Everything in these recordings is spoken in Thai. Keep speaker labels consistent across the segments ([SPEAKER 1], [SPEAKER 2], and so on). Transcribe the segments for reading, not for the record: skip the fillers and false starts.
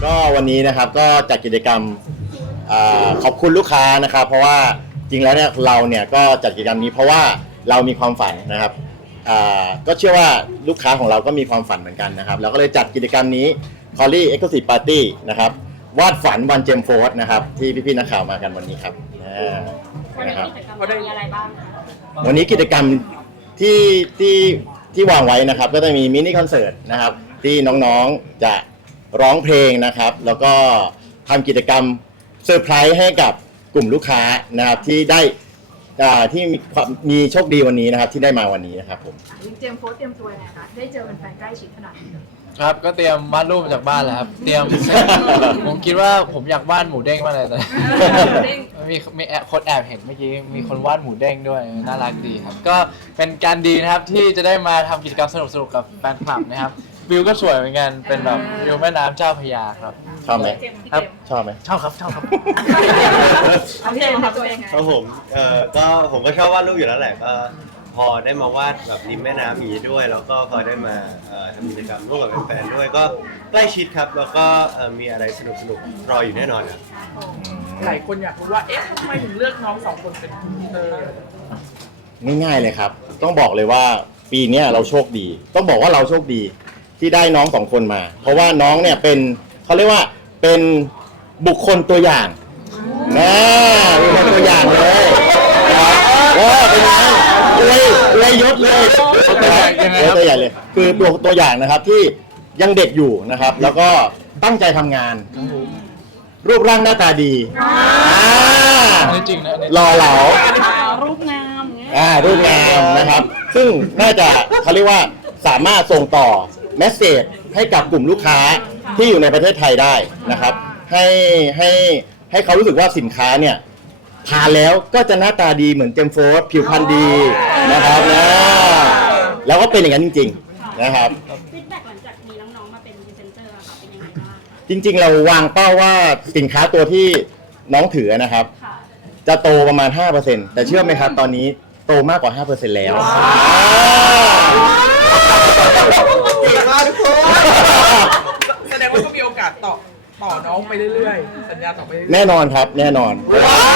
[SPEAKER 1] ก็วันนี้นะครับก็จัดกิจกรรมขอบคุณลูกค้านะครับเพราะว่าจริงแล้วเนี่ยเราเนี่ยก็จัดกิจกรรมนี้เพราะว่าเรามีความฝันนะครับก็เชื่อว่าลูกค้าของเราก็มีความฝันเหมือนกันนะครับเราก็เลยจัดกิจกรรมนี้ Collie Exclusive Party นะครับวาดฝันวันเจมโฟร์นะครับที่พี่ๆนักข่าวมากันวันนี้ครับ
[SPEAKER 2] วันนี้กิจกรรมมีอะไรบ้างคะ
[SPEAKER 1] วันนี้กิจกรรมที่วางไว้นะครับก็จะมีมินิคอนเสิร์ตนะครับที่น้องๆจะร้องเพลงนะครับแล้วก็ทำกิจกรรมเซอร์ไพรส์ให้กับกลุ่มลูกค้านะครับที่ได้ที่มีโชคดีวันนี้นะครับที่ได้มาวันนี้นะครับผม
[SPEAKER 2] เตรียมโพสเตรียมตัวไงคะได้เจอแฟนๆใกล้ชิดขนาดนี้
[SPEAKER 3] ครับก็เตรียมวาดรูปมาจากบ้านแล้วครับเตรียม ผมคิดว่าผมอยากวาดหมูเด้งมากเลยแต่มีคนแอบเห็นเมื่อกี้มีคนวาดหมูเด้งด้วยน่ารักดีครับก็เป็นการดีนะครับที่จะได้มาทำกิจกรรมสนุกๆกับแฟนคลับนะครับวิวก็สวยเหมือนกันเป็นแบบวิวแม่น้ำเจ้าพระยาครับ
[SPEAKER 1] ชอบไหม
[SPEAKER 3] ครับ
[SPEAKER 1] ชอบไหม
[SPEAKER 3] ชอบครับชอบครับ
[SPEAKER 2] เอาเตรียมตัวยังไง
[SPEAKER 4] ครับผมก็ชอบวาดรูปอยู่แล้วแหละก็พอได้มาวาดแบบริมแม่น้ำอย่างนี้ด้วยแล้วก็พอได้มาทำกิจกรรมร่วมกับแฟนๆด้วยก็ใกล้ชิดครับแล้วก็มีอะไรสนุกๆรออยู่แน่นอนครับ
[SPEAKER 5] หลายคนอยากรู้ว่าทำไมถึงเลือกน้องสองคนเป็น
[SPEAKER 1] ง่ายๆเลยครับต้องบอกเลยว่าปีนี้เราโชคดีต้องบอกว่าเราโชคดีที่ได้น้อง2คนมาเพราะว่าน้องเนี่ยเป็นเขาเรียกว่าเป็นบุคคลตัวอย่างบุคคลตัวอย่างเลยนะครับว่าเป็นไงเลยยศเลยตัวอย่างเลยคือตัวอย่างนะครับที่ยังเด็กอยู่นะครับแล้วก็ตั้งใจทำงานรูปร่างหน้าตาดี
[SPEAKER 3] จริงนะ
[SPEAKER 1] หล่อเหลา
[SPEAKER 2] รูปงาม
[SPEAKER 1] รูปงามนะครับซึ่งน่าจะเขาเรียกว่าสามารถส่งต่อเมสเสจให้กับกลุ่มลูกค้าที่อยู่ในประเทศไทยได้นะครับให้เขารู้สึกว่าสินค้าเนี่ยทานแล้วก็จะหน้าตาดีเหมือนเจมโฟร์ผิวพรรณดีนะครับแล้วก็เป็นอย่างนั้นจริงๆนะครับ
[SPEAKER 2] ฟีดแบ็กหลังจากมีน้องๆมาเป็นพรีเซนเตอร์ค่ะเป็นยังไงบ้าง
[SPEAKER 1] จริงๆเราวางเป้าว่าสินค้าตัวที่น้องถือนะครับจะโตประมาณ 5% แต่เชื่อไหมครับตอนนี้โตมากกว่า 5% แล้ว
[SPEAKER 5] เก่งมากทุกคนแสดงว่าก็มีโอกาสต่อน้องไปเรื่อยๆสัญญาต่อไปเรื่อยๆ
[SPEAKER 1] แน่นอนครับแน่นอน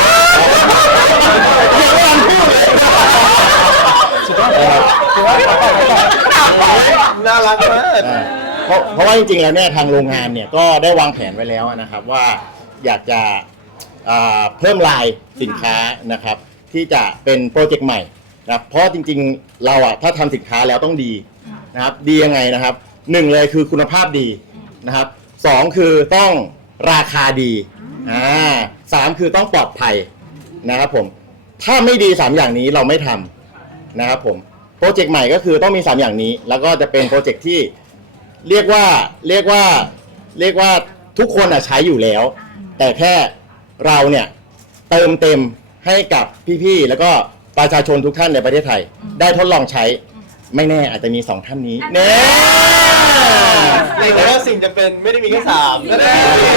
[SPEAKER 4] น่ารักมาก
[SPEAKER 1] เพราะว่าจริงๆแล้วเนี่ยทางโรงงานเนี่ยก็ได้วางแผนไว้แล้วนะครับว่าอยากจะเพิ่มลายสินค้านะครับที่จะเป็นโปรเจกต์ใหม่นะครับเพราะจริงๆเราถ้าทำสินค้าแล้วต้องดีนะครับดียังไงนะครับ1เลยคือคุณภาพดีนะครับ2คือต้องราคาดี3คือต้องปลอดภัยนะครับผมถ้าไม่ดี3อย่างนี้เราไม่ทำนะครับผมโปรเจกต์ใหม่ก็คือต้องมี3อย่างนี้แล้วก็จะเป็นโปรเจกต์ที่เรียกว่าทุกคนใช้อยู่แล้วแต่แค่เราเนี่ยเติมเต็มให้กับพี่ๆแล้วก็ประชาชนทุกท่านในประเทศไทยได้ทดลองใช้ไม่แน่อาจจะมี2ท่านนี้แน่
[SPEAKER 4] แต่ว่าสิ่งจะเป็นไม่ได้มีแค่3แน่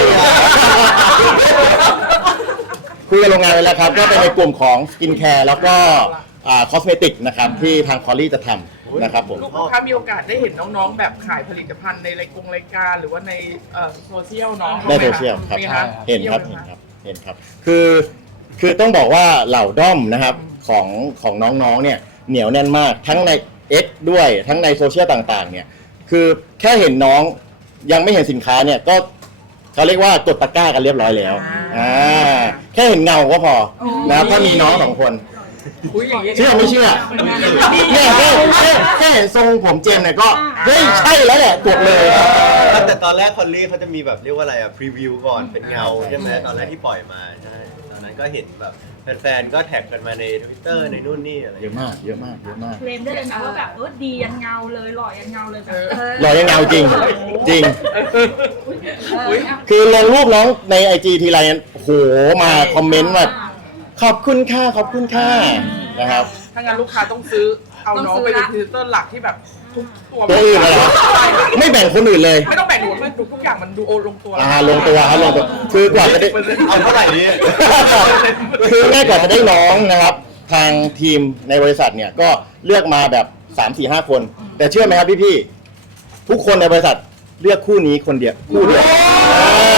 [SPEAKER 1] คุยกับโรงงานไว้แล้วครับก็เป็นในกลุ่มของสกินแคร์แล้วก็คอสเมติกนะครับที่ทางคอลลี่จะทำนะครับผม
[SPEAKER 5] ลูกค้ามีโอกาสได้เห็นน้องๆแบบขายผลิตภัณฑ์ในรายการหรือว่าในโซเชียลน้อง
[SPEAKER 1] ในโซเชียลครับเห็นครับคือต้องบอกว่าเหล่าด้อมนะครับของน้องๆเนี่ยเหนียวแน่นมากทั้งใน X ด้วยทั้งในโซเชียลต่างๆเนี่ยคือแค่เห็นน้องยังไม่เห็นสินค้าเนี่ยก็เขาเรียกว่ากดตะกร้ากันเรียบร้อยแล้วแค่เห็นเงาก็พอนะครับถ้ามีน้อง2คนเชื่อไม่เชื่อเนี่ยแค่เห็นทรงผมเจมเนี่ยก็เฮ้ยใช่แล้วแหละกดเลย
[SPEAKER 4] แต่ตอนแรกคอลลี่เขาจะมีแบบเรียกว่าอะไรพรีวิวก่อนเป็นเงาใช่ไหมตอนแรกที่ปล่อยมาใช่ตอนนั้นก็เห็นแบบแฟนๆก็แท็กกันมาใน Twitter ในนู่นนี่อะไร
[SPEAKER 1] เยอะมาก
[SPEAKER 2] เคลมได้เลยนะว่าแบบดียันเงาเลยหล่อยันเงาเลยแบบ
[SPEAKER 1] หล่อยันเงาจริงคือลงรูปน้องใน IG ทีไรโหมาคอมเมนต์แบบขอบคุณค่ะนะครับ
[SPEAKER 5] ถ้างั้นลูกค้าต้องซื้อเอาน้องไปเป็นพรีเซนเตอร์หลักที่แบบทุก
[SPEAKER 1] ตัวอื่นเลยไม่แบ่งคนอื่นเลย
[SPEAKER 5] ไม่ต้องแบ่งหนูทุกอย่างมันดูลงตัว
[SPEAKER 1] ลงตัวคือกว่าจะได้
[SPEAKER 4] เอาเท่าไหร่นี้
[SPEAKER 1] คือแม่กว่าจะได้น้องนะครับทางทีมในบริษัทเนี่ยก็เลือกมาแบบ 3-4-5 คนแต่เชื่อไหมครับพี่ๆทุกคนในบริษัทเลือกคู่นี้คนเดียว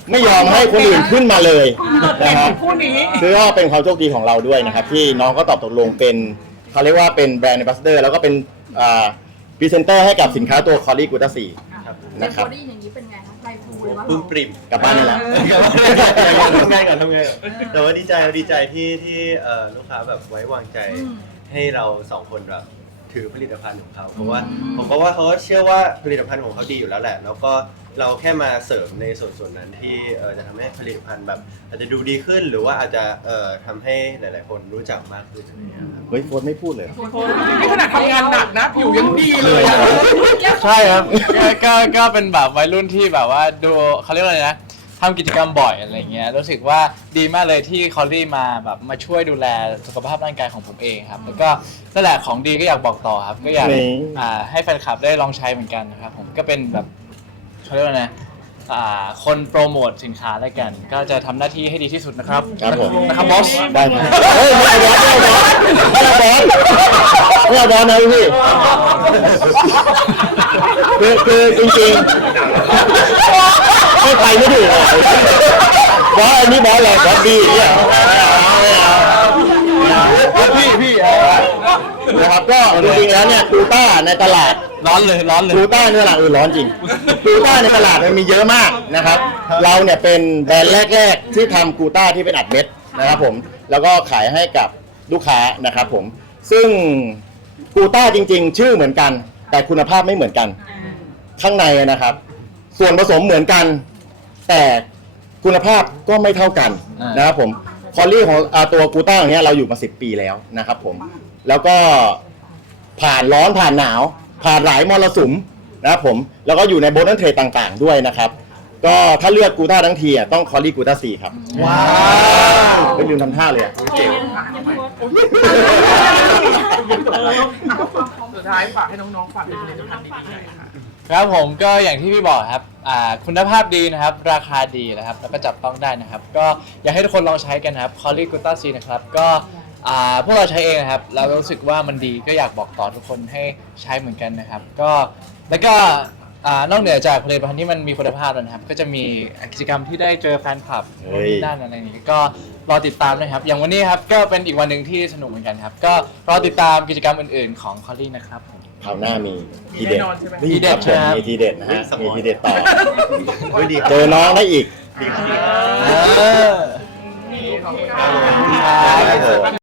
[SPEAKER 1] ไม่ยอมให้คนอื่นขึ้นมาเลยนะครับ
[SPEAKER 5] คู่นี้
[SPEAKER 1] ซึ่งก็เป็นความโชคดีของเราด้วยนะครับ ที่น้องก็ตอบตกลงเป็นเขาเรียกว่าเป็นแบรนด์ a อ b บ s สเดอร์แล้วก็เป็นพรีเซนเตอร์ให้กับสินค้าตัวคอรี่กูต้า4
[SPEAKER 4] ครับ
[SPEAKER 2] เป็น
[SPEAKER 1] นะค
[SPEAKER 2] โครับ ดี้อย่างนี้เป็นไงคะใจฟูหรือว่า
[SPEAKER 4] ปลื้มปริ่ม
[SPEAKER 1] กลับบ้านนี่แหละ
[SPEAKER 4] ทำงานก่อนแต่ว่าดีใจที่ลูกค้าแบบไว้วางใจให้เราสองคนแบบถือผลิตภัณฑ์ของเขาเพราะว่าผมก็ว่าเขาเชื่อว่าผลิตภัณฑ์ของเขาดีอยู่แล้วแหละ แล้วก็เราแค่มาเสริมในส่วนนั้นที่จะทำให้ผลิตภัณฑ์แบบอาจจะดูดีขึ้นหรือว่าอาจจะทำให้หลาย ๆ คนรู้จักมากขึ้นอะไรอย่างเงี้ยครับ
[SPEAKER 1] เฮ้ยโฟนไม่พูดเลยเหรอ
[SPEAKER 5] นี่ขนาดทำงานหนักนะผิวยังดีเลยอะ
[SPEAKER 3] ใช่ครับก็เป็นแบบวัยรุ่นที่แบบว่าดูเขาเรียกว่าอะไรนะทำกิจกรรมบ่อยอะไรเงี้ยรู้สึกว่าดีมากเลยที่คอลลี่มาแบบมาช่วยดูแลสุขภาพร่างกายของผมเองครับแล้วก็นั่นแหละของดีก็อยากบอกต่อครับก็อยาก
[SPEAKER 1] นี่
[SPEAKER 3] ให้แฟนคลับได้ลองใช้เหมือนกันนะครับผมก็เป็นแบบเขาเรียกว่าไงคนโปรโมทสินค้าแล้วกัน ก็จะทำหน้าที่ให้ดีที่สุดนะครับ
[SPEAKER 1] ครับผม
[SPEAKER 3] นะครับบอส
[SPEAKER 1] ได้ครับเฮ้ยไม่เอาบอสไม่เอาบอสไม่เอาบอสนะพี่คือจริงๆไม่ไปไม่ถูกอ่ะบอสอันนี้บอสอะไรบอสดีเนี่ยพี่นะครับก็จริงๆแล้วเนี่ยกูต้าในตลาด
[SPEAKER 3] ร้อนเลย
[SPEAKER 1] กูต้าในตลาดร้อนจริงกูต้าในตลาดมันมีเยอะมากนะครับ เราเนี่ยเป็นแบรนด์แรกๆที่ทำกูต้าที่เป็นอัดเม็ดนะครับผมแล้วก็ขายให้กับลูกค้านะครับผมซึ่งกูต้าจริงๆ ชื่อเหมือนกัน แต่คุณภาพไม่เหมือนกันข้างในนะครับ ส่วนผสมเหมือนกัน แต่คุณภาพก็ไม่เท่ากันนะครับผมคอลลี่ของตัวกูต้าอย่างเงี้ยเราอยู่มา10 ปีแล้วนะครับผมแล้วก็ผ่านร้อนผ่านหนาว ผ่านหลายมรสุมนะครับผมแล้วก็อยู่ในโบนัสเทรดต่างๆด้วยนะครับ ก็ถ้าเลือกกูต้าทั้งทีอ่ะต้องคอลลี่กูต้า4ครับว้าวไม่ลืมทำท่าเลยอ่ะ
[SPEAKER 2] เก่ง
[SPEAKER 5] สุดท้ายฝากให้น้องๆฝากผลิตภัณฑ์ดีๆหน่อยค่ะ
[SPEAKER 3] ครับผมก็อย่างที่พี่บอกครับคุณภาพดีนะครับราคาดีนะครับแล้วก็จับต้องได้นะครับ ก็อยากให้ทุกคนลองใช้กันนะครับคอลลี่กูต้าซีนะครับก็พวกเราใช้เองนะครับเรารู้สึกว่ามันดีก็อยากบอกต่อทุกคนให้ใช้เหมือนกันนะครับก็แล้วก็นอกเหนือจากผลิตภัณฑ์ที่มันมีคุณภาพแล้วนะครับก็จะมีกิจกรรมที่ได้เจอแฟนคลับ
[SPEAKER 1] เฮ้ย
[SPEAKER 3] ด้านอะไรอย่างนี้ก็รอติดตามนะครับ อย่างวันนี้ครับก็เป็นอีกวันหนึ่งที่สนุกเหมือนกันครับก็รอติดตามกิจกรรมอื่นๆของคอลลี่นะครับผม
[SPEAKER 1] คราวหน้ามีทีเด็ด
[SPEAKER 5] แน่นอนใช่ไหม
[SPEAKER 1] นี่ครับผมมีทีเด็ดนะฮะมีทีเด็ดต่อ
[SPEAKER 4] ด้วยดีครับ
[SPEAKER 1] เจอน้องได้อีก
[SPEAKER 4] ดีครับ
[SPEAKER 3] เออ
[SPEAKER 5] ขอบคุณ
[SPEAKER 3] ครับ
[SPEAKER 1] ครับผม